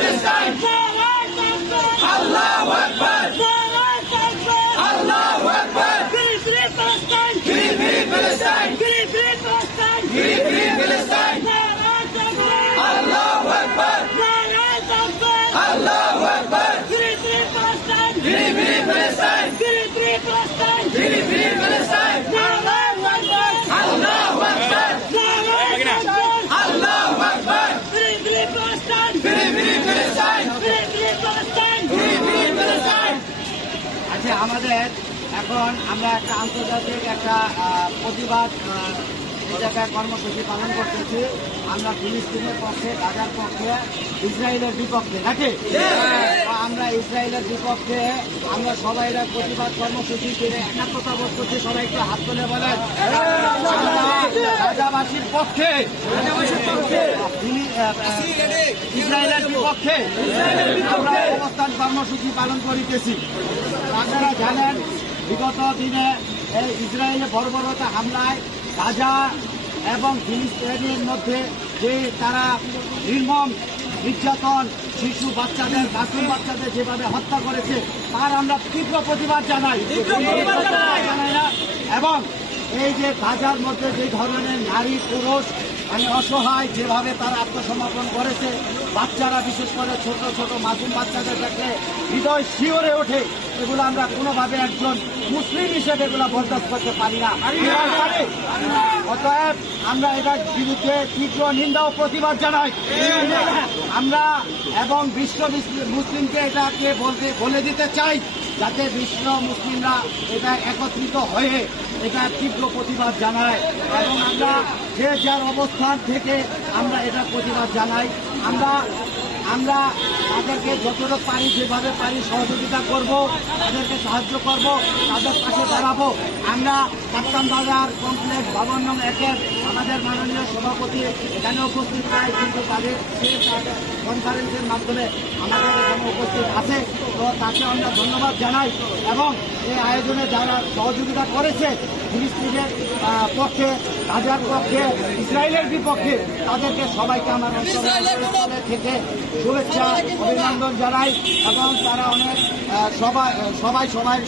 Palestine! Allahu Akbar! Allahu Akbar! Free Palestine! Free Palestine! Free Palestine! Free Palestine! Allahu Akbar! Allahu Akbar! Free Palestine! Free Palestine! Free Palestine! Free Palestine! Allahu Akbar! Allahu Akbar! Free Palestine! Free Palestine! Free Palestine! Free Palestine! আচ্ছা, আমাদের এখন আমরা একটা আন্তর্জাতিক একটা প্রতিবাদ জায়গায় কর্মসূচি পালন করতেছি। আমরা ফিলিস্তিনের পক্ষে, গাজার পক্ষে, ইসরায়েলের বিপক্ষে নাকি আমরা ইসরায়েলের বিপক্ষে আমরা সবাই প্রতিবাদ কর্মসূচি করে একাত্মতা বোধ করছি। সবাই একটু হাত তুলে বলেন গাজাবাসীর পক্ষে, ইসরায়েলের বিপক্ষে আমরা অবস্থান কর্মসূচি পালন করিতেছি। আপনারা জানেন বিগত দিনে ইসরায়েলে বর্বরতা হামলায় গাজা এবং ফিলিস্তিনের মধ্যে যে তারা নির্মম নির্যাতন, শিশু বাচ্চাদের, মাসুম বাচ্চাদের যেভাবে হত্যা করেছে তার আমরা তীব্র প্রতিবাদ জানাই না। এবং এই যে গাজার মধ্যে যে ধরনের নারী পুরুষ অসহায় যেভাবে তারা আত্মসমর্পণ করেছে, বাচ্চারা বিশেষ করে ছোট ছোট মাসুম বাচ্চাদের কাছে হৃদয় শিওরে ওঠে, এগুলো আমরা কোনোভাবে একজন মুসলিম হিসেবে এগুলো বরদাস্ত করতে পারি না। অতএব আমরা এটার বিরুদ্ধে তীব্র নিন্দা ও প্রতিবাদ জানাই। আমরা এবং বিশ্ব মুসলিমকে এটাকে বলে দিতে চাই যাতে বিশ্ব মুসলিমরা এটা একত্রিত হয়ে এটা তীব্র প্রতিবাদ জানায় এবং আমরা যে যার অবস্থান থেকে আমরা এটা প্রতিবাদ জানাই। আমরা তাদেরকে যতটা পারি যেভাবে পারি সহযোগিতা করব, তাদেরকে সাহায্য করব, তাদের পাশে দাঁড়াবো। আমরা কাপ্তান বাজার কমপ্লেক্স ভবন নং 1-এর আমাদের মাননীয় সভাপতি এখানে উপস্থিত নাই, কিন্তু তাদের কনফারেন্সের মাধ্যমে আমাদের এখানে উপস্থিত আছে। তো তাকে আমরা ধন্যবাদ জানাই এবং এই আয়োজনে যারা সহযোগিতা করেছে ফিলিস্তিনের পক্ষে, গাজার পক্ষে, ইসরায়েলের বিপক্ষে, তাদেরকে সবাইকে আমার অঞ্চলের থেকে শুভেচ্ছা অভিনন্দন জানাই এবং তারা অনেক সবাই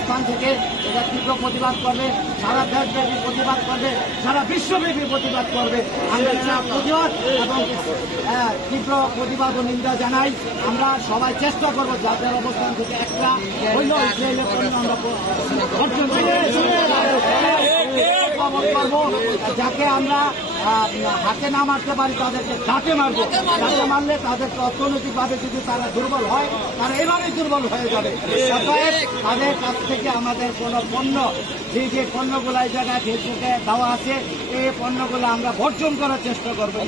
স্থান থেকে এটা তীব্র প্রতিবাদ করবে, সারা দেশব্যাপী প্রতিবাদ করবে, সারা বিশ্বব্যাপী প্রতিবাদ করবে। আমরা এটা প্রতিবাদ এবং তীব্র প্রতিবাদ ও নিন্দা জানাই। আমরা সবাই চেষ্টা করবো যাদের অবস্থান থেকে একটা হইল ইসরায়েলের পণ্য আমরা বর্জন করবো, যাকে আমরা হাতে না মারতে পারি তাদেরকে ঘাটে মারবো। ঘাটে মারলে তাদেরকে অর্থনৈতিকভাবে যদি তারা দুর্বল হয়, তারা এভাবেই দুর্বল হয়ে যাবে। তাদের কাছ থেকে আমাদের কোনো পণ্য, যে পণ্যগুলো এই জায়গায় ফেসবুকে দেওয়া আছে, এই পণ্যগুলো আমরা বর্জন করার চেষ্টা করবো।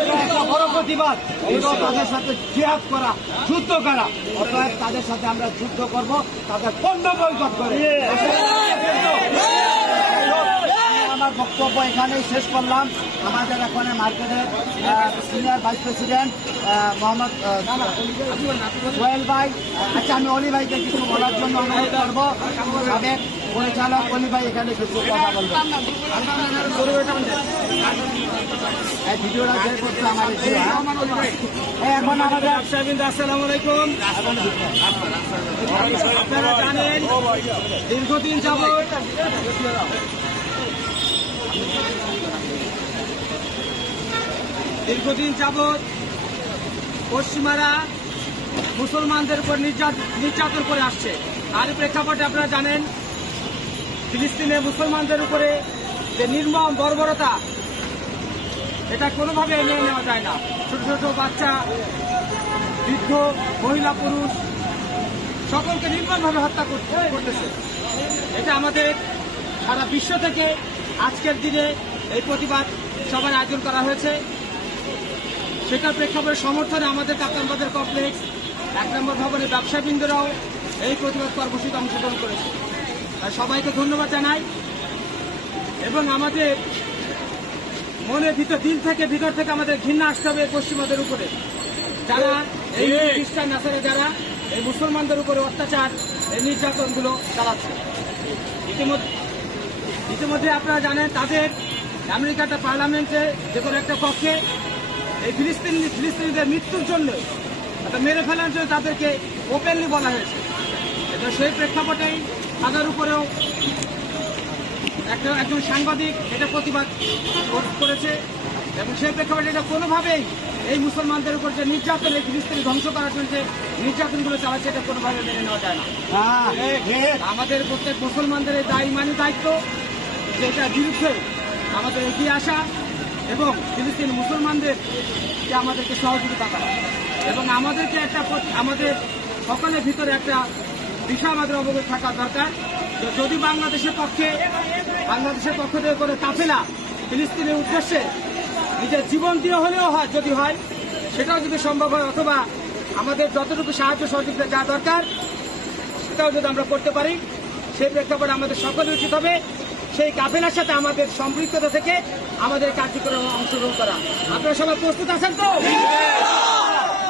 এটা একটা বড় প্রতিবাদ, এটা তাদের সাথে জিহাদ করা, যুদ্ধ করা। অতএব তাদের সাথে আমরা যুদ্ধ করব, তাদের পণ্য বয়কট করে। আমার বক্তব্য এখানেই শেষ করলাম। আমাদের এখানে মার্কেটের senior vice president Mohammad Sohel ভাই, আচ্ছা আমি অলি ভাইকে কিছু বলার জন্য অনুরোধ করবো। সাবেক পরিচালক অলি ভাই এখানে কিছু কথা বলবেন। ভিডিওটা শেয়ার করছে আমার এখন আমাদের আসসালামু আলাইকুম। আপনারা জানেন দীর্ঘদিন যাবৎ পশ্চিমারা মুসলমানদের উপর নির্যাতন করে আসছে। তারই প্রেক্ষাপটে আপনারা জানেন ফিলিস্তিনে মুসলমানদের উপরে যে নির্মম বর্বরতা, এটা কোনোভাবে মেনে নেওয়া যায় না। ছোট ছোট বাচ্চা, বৃদ্ধ, মহিলা, পুরুষ সকলকে নির্মমভাবে হত্যা করতেছে। এটা আমাদের সারা বিশ্ব থেকে আজকের দিনে এই প্রতিবাদ সভার আয়োজন করা হয়েছে। সেটার প্রেক্ষাপটে সমর্থনে আমাদের কাপ্তান বাজার কমপ্লেক্স 1 নম্বর ভবনের ব্যবসাবৃন্দরাও এই প্রতিবাদ কর্মসূচিতে অংশগ্রহণ করেছে। তাই সবাইকে ধন্যবাদ জানাই এবং আমাদের মনে ভিতর থেকে আমাদের ঘৃণা আসতে হবে পশ্চিমাদের উপরে, যারা এই খ্রিস্টান নাসারা যারা এই মুসলমানদের উপরে অত্যাচার, এই নির্যাতনগুলো চালাচ্ছে। ইতিমধ্যে আপনারা জানেন তাদের আমেরিকাতে পার্লামেন্টে যে কোনো একটা কক্ষে এই ফিলিস্তিনিদের মৃত্যুর জন্য মেরে ফেলার জন্য তাদেরকে ওপেনলি বলা হয়েছে। এটা সেই প্রেক্ষাপটেই তাদের উপরেও একজন সাংবাদিক এটা প্রতিবাদ করেছে এবং সেই প্রেক্ষাপটে এটা কোনোভাবেই এই মুসলমানদের উপর যে নির্যাতন, এই ফিলিস্তিনি ধ্বংস করার জন্য যে নির্যাতনগুলো চালাচ্ছে এটা কোনোভাবে মেনে নেওয়া যায় না। আমাদের প্রত্যেক মুসলমানদের এই দায়িত্ব যে এটার বিরুদ্ধে আমাদের এগিয়ে আসা এবং ফিলিস্তিনি মুসলমানদেরকে আমাদেরকে সহযোগিতা করা এবং আমাদেরকে আমাদের সকলের ভিতরে একটা বিষয় আমাদের অবগত থাকা দরকার। যদি বাংলাদেশের পক্ষ থেকে করে কাফেলা ফিলিস্তিনের উদ্দেশ্যে নিজের জীবন দিয়ে হলেও হয়, যদি হয় সেটাও যদি সম্ভব হয়, অথবা আমাদের যতটুকু সাহায্য সহযোগিতা যা দরকার সেটাও যদি আমরা করতে পারি, সেই প্রেক্ষাপটে আমাদের সকলে উচিত হবে সেই কাফেলার সাথে আমাদের সম্পৃক্ততা থেকে আমাদের কার্যক্রমে অংশগ্রহণ করা। আপনারা সবাই প্রস্তুত আছেন তো?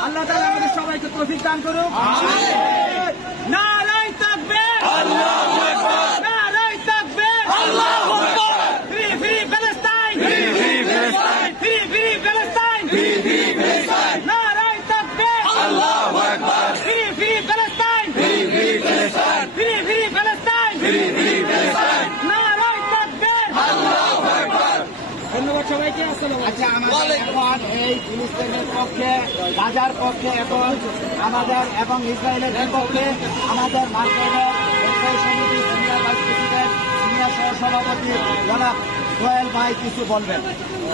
আল্লাহ তাআলা আমাদের সবাইকে তৌফিক দান করুন। নারায়ে তাকবীর, আল্লাহু আকবার, নারায়ে তাকবীর, আল্লাহু আকবার। Free free Palestine, free free Palestine, free free Palestine, free free Palestine. নারায়ে তাকবীর, আল্লাহু আকবার। Free free Palestine, free free Palestine, free free Palestine, free free Palestine. নারায়ে তাকবীর, আল্লাহু আকবার। ধন্যবাদ সবাইকে। আসসালামু আলাইকুম। আচ্ছা, আমাদের এখন এই ফিলিস্তিনের পক্ষে, গাজার পক্ষে এখন আমাদের এবং ইসরায়েলের বিপক্ষে আমাদের মার্কেটের ব্যবসায়ী সমিতির সিনিয়র ভাইস প্রেসিডেন্ট, সিনিয়র সহসভাপতি জনাব সোহেল ভাই কিছু বলবেন।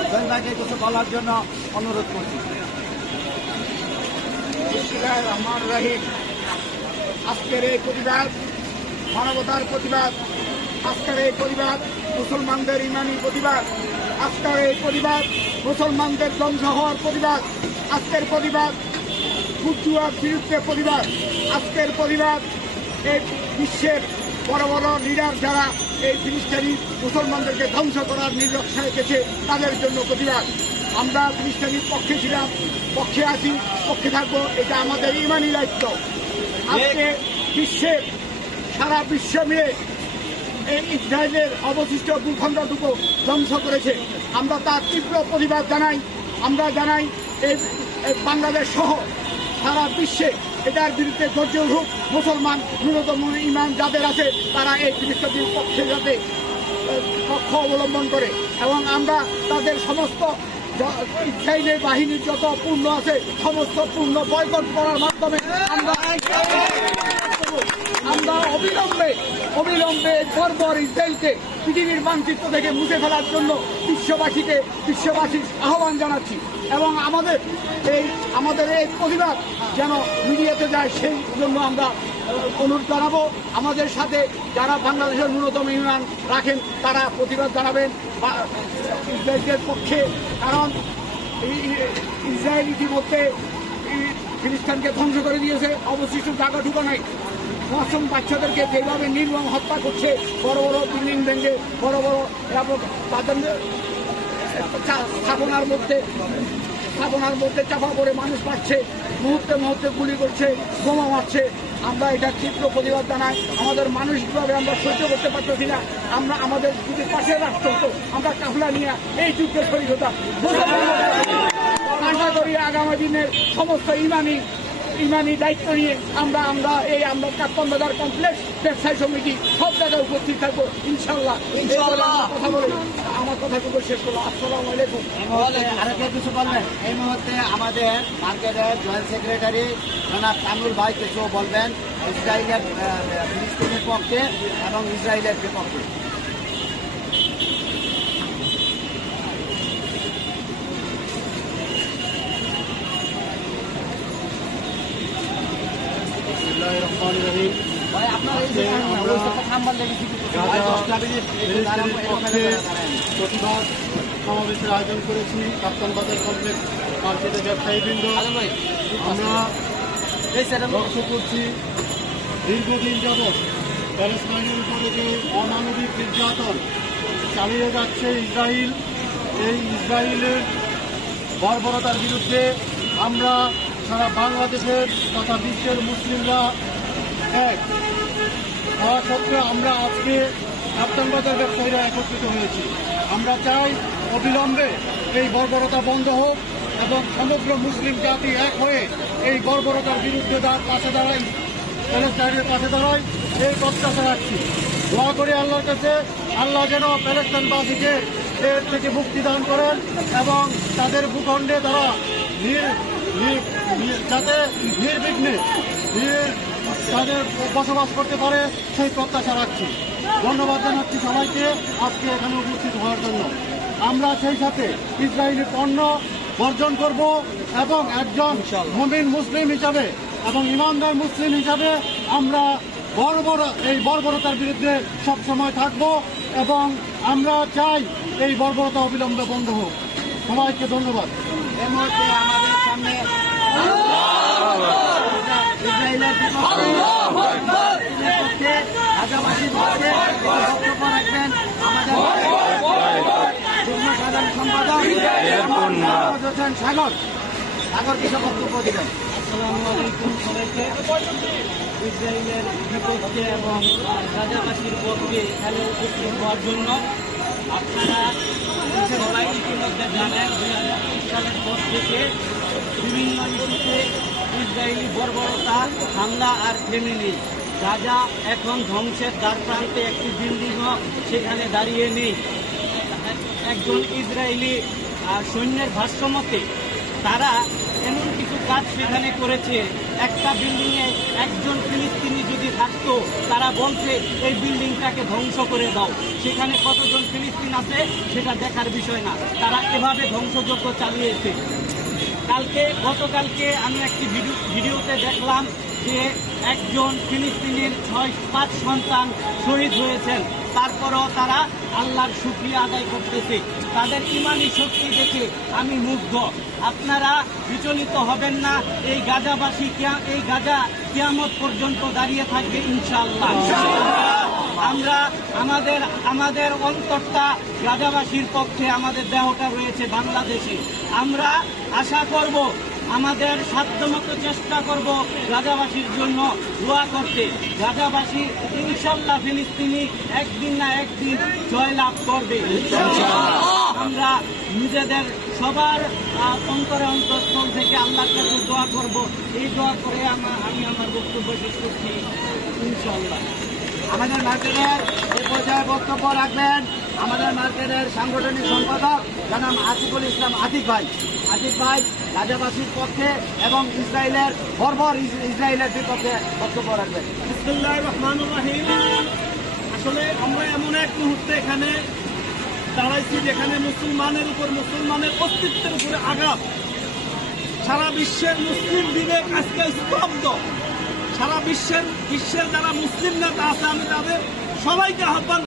সোহেল ভাইকে কিছু বলার জন্য অনুরোধ করছি। বিসমিল্লাহির রহমানির রহিম। আজকের এই প্রতিবাদ মানবতার প্রতিবাদ, আজকের এই প্রতিবাদ মুসলমানদের ইমানি প্রতিবাদ, আজকের এই প্রতিবাদ মুসলমানদের ধ্বংস হওয়ার প্রতিবাদ, আজকের প্রতিবাদ বুদ্ধিওয়ার বিরুদ্ধে প্রতিবাদ, আজকের প্রতিবাদ এই বিশ্বের বড় বড় লিডার যারা এই ফিলিস্তিনি মুসলমানদেরকে ধ্বংস করার নির্লক্ষ্য রেখেছে তাদের জন্য প্রতিবাদ। আমরা ফিলিস্তিনির পক্ষে ছিলাম, পক্ষে আছি, পক্ষে থাকবো, এটা আমাদের ইমানি দায়িত্ব। আজকে বিশ্বের সারা বিশ্ব মিলে এই ইসরায়েলের অবশিষ্ট ভূখণ্ডটুকু ধ্বংস করেছে। আমরা তার তীব্র প্রতিবাদ জানাই। আমরা জানাই এই বাংলাদেশ সহ সারা বিশ্বে এটার বিরুদ্ধে গর্জে উঠুক। মুসলমান ন্যূনতম ইমান যাদের আছে তারা এই ফিলিস্তিনির পক্ষে যাতে পক্ষ অবলম্বন করে এবং আমরা তাদের সমস্ত ইসরায়েলের বাহিনীর যত পূর্ণ আছে সমস্ত পূর্ণ বয়কট করার মাধ্যমে আমরা অবিলম্বে বর্বর ইসরায়েলকে পৃথিবীর মানচিত্র থেকে মুছে ফেলার জন্য বিশ্ববাসীর আহ্বান জানাচ্ছি এবং আমাদের এই প্রতিবাদ যেন মিডিয়াতে যায় সেই জন্য আমরা অনুরোধ জানাবো। আমাদের সাথে যারা বাংলাদেশের ন্যূনতম ইমান রাখেন তারা প্রতিবাদ জানাবেন ইসরায়েলের পক্ষে, কারণ ইসরায়েল ইতিমধ্যে ফিলিস্তিনকে ধ্বংস করে দিয়েছে, অবশিষ্ট জায়গা ঢুকা নাই। মাসুম বাচ্চাদেরকে যেভাবে নির্মম হত্যা করছে, বড় বড় বিল্ডিং ভেঙে বড় বড় তাদের স্থাপনার মধ্যে চাপা পড়ে মানুষ পাচ্ছে, মুহূর্তে গুলি করছে, বোমা মারছে। আমরা এটা তীব্র প্রতিবাদ জানাই। আমাদের মানসিকভাবে আমরা সহ্য করতে পারতেছি না। আমরা আমাদের যদি পাশে রাখতে হতো আমরা কাফলা নিয়ে এই যুদ্ধে শরীর হতাম। আশা করি আগামী দিনের সমস্ত ইমানি দায়িত্ব নিয়ে আমরা কাপ্তান বাজার কমপ্লেক্স ব্যবসায়ী সমিতি সব জায়গায় উপস্থিত থাকবো ইনশাল্লাহ। কথা বলে আমার কথাটুকু শেষ করলো। আসসালামু আলাইকুম। আরেকটা কিছু বলবেন? এই মুহূর্তে আমাদের মার্কেটের জয়েন্ট সেক্রেটারি জনাব কামরুল ভাই কিছু বলবেন ইসরায়েলের ফিলিস্তিনের পক্ষে এবং ইসরায়েলের বিপক্ষে। প্রতিবাদ সমাবেশের আয়োজন করেছি কাপ্তান বাজার কমপ্লেক্স মার্কেটের ব্যবসায়ীবৃন্দ। আমরা লক্ষ্য করছি দীর্ঘদিন যাবৎ প্যালেস্টাইনের উপরে যে অমানবিক নির্যাতন চালিয়ে যাচ্ছে ইসরায়েল, এই ইসরায়েলের বর্বরতার বিরুদ্ধে আমরা সারা বাংলাদেশের তথা বিশ্বের মুসলিমরা এক হওয়া সত্ত্বেও আমরা আজকে কাপ্তান বাজার ব্যবসায়ীরা একত্রিত হয়েছি। আমরা চাই অবিলম্বে এই বর্বরতা বন্ধ হোক এবং সমগ্র মুসলিম জাতি এক হয়ে এই বর্বরতার বিরুদ্ধে পাশে দাঁড়াই, প্যালেস্টাইনের পাশে দাঁড়াই, এই প্রত্যাশা রাখছি। দোয়া করি আল্লাহর কাছে, আল্লাহ যেন প্যালেস্টাইনবাসীকে এর থেকে মুক্তি দান করেন এবং তাদের ভূখণ্ডে তারা যাতে নির্বিঘ্নে তাদের বসবাস করতে পারে সেই প্রত্যাশা রাখছি। ধন্যবাদ জানাচ্ছি সবাইকে আজকে এখানে উপস্থিত হওয়ার জন্য। আমরা সেই সাথে ইসরায়েলি পণ্য বর্জন করব এবং একজন মুমিন মুসলিম হিসাবে এবং ইমানদার মুসলিম হিসাবে আমরা এই বর্বরতার বিরুদ্ধে সবসময় থাকব এবং আমরা চাই এই বর্বরতা অবিলম্বে বন্ধ হোক। সবাইকে ধন্যবাদ। এই মুহূর্তে আমাদের সামনে ইসরায়েলের বিপক্ষে গাজাবাসীর পক্ষে বক্তব্য রাখবেন আমাদের যুগ্ম সাধারণ সম্পাদক হোসেন সাগর কিছু বক্তব্য দিবেন। আসসালামু আলাইকুম সবাইকে। ইসরায়েলের বিপক্ষে এবং গাজাবাসীর পক্ষে এখানে উপস্থিত হওয়ার জন্য আপনারা সবাই ইতিমধ্যে জানেন 2023 সালের পর থেকে বিভিন্ন ইস্যুতে ইসরায়েলি বর্বরতা, হামলা আর থেমে নেই। গাজা এখন ধ্বংসের দ্বার প্রান্তে, একটি বিল্ডিংও সেখানে দাঁড়িয়ে নেই। একজন ইসরায়েলি সৈন্যের ভাষ্যমতে তারা এমন কিছু কাজ সেখানে করেছে, একটা বিল্ডিংয়ে একজন ফিলিস্তিনি যদি থাকতো তারা বলছে এই বিল্ডিংটাকে ধ্বংস করে দাও। সেখানে কতজন ফিলিস্তিন আছে সেটা দেখার বিষয় না, তারা এভাবে ধ্বংসযজ্ঞ চালিয়েছে। গতকালকে আমি একটি ভিডিওতে দেখলাম যে একজন ফিলিস্তিনির 5 সন্তান শহীদ হয়েছেন, তারপরও তারা আল্লাহর শুকরিয়া আদায় করতেছে। তাদের ইমানি শক্তি দেখে আমি মুগ্ধ। আপনারা বিচলিত হবেন না, এই গাজাবাসী এই গাজা কিয়ামত পর্যন্ত দাঁড়িয়ে থাকবে ইনশাআল্লাহ। আমরা আমাদের অন্তরটা গাজাবাসীর পক্ষে, আমাদের দেহটা রয়েছে বাংলাদেশে। আমরা আশা করব, আমাদের সাধ্যমতো চেষ্টা করব গাজাবাসীর জন্য দোয়া করতে। গাজাবাসী ইনশাআল্লাহ ফিলিস্তিনি একদিন না একদিন জয়লাভ করবে। আমরা নিজেদের সবার অন্তরস্থল থেকে আল্লাহর কাছে দোয়া করব। এই দোয়া করে আমি আমার বক্তব্য শেষ করছি ইনশাআল্লাহ। আমাদের মার্কেটের এই পর্যায়ে বক্তব্য রাখবেন আমাদের মার্কেটের সাংগঠনিক সম্পাদক জনাব আতিকুল ইসলাম আতিক ভাই গাজাবাসীর পক্ষে এবং ইসরায়েলের বিপক্ষে বক্তব্য রাখবেন। বিসমিল্লাহির রহমানির রহিম। আসলে আমরা এমন এক মুহূর্তে এখানে দাঁড়াইছি যেখানে মুসলমানের উপর, মুসলমানের অস্তিত্বের উপরে আঘাত। সারা বিশ্বের মুসলিম বিবেক আজকে স্তব্ধ। সারা বিশ্বের যারা মুসলিম নেতা আছে আমি তাদের সবাইকে আহ্বান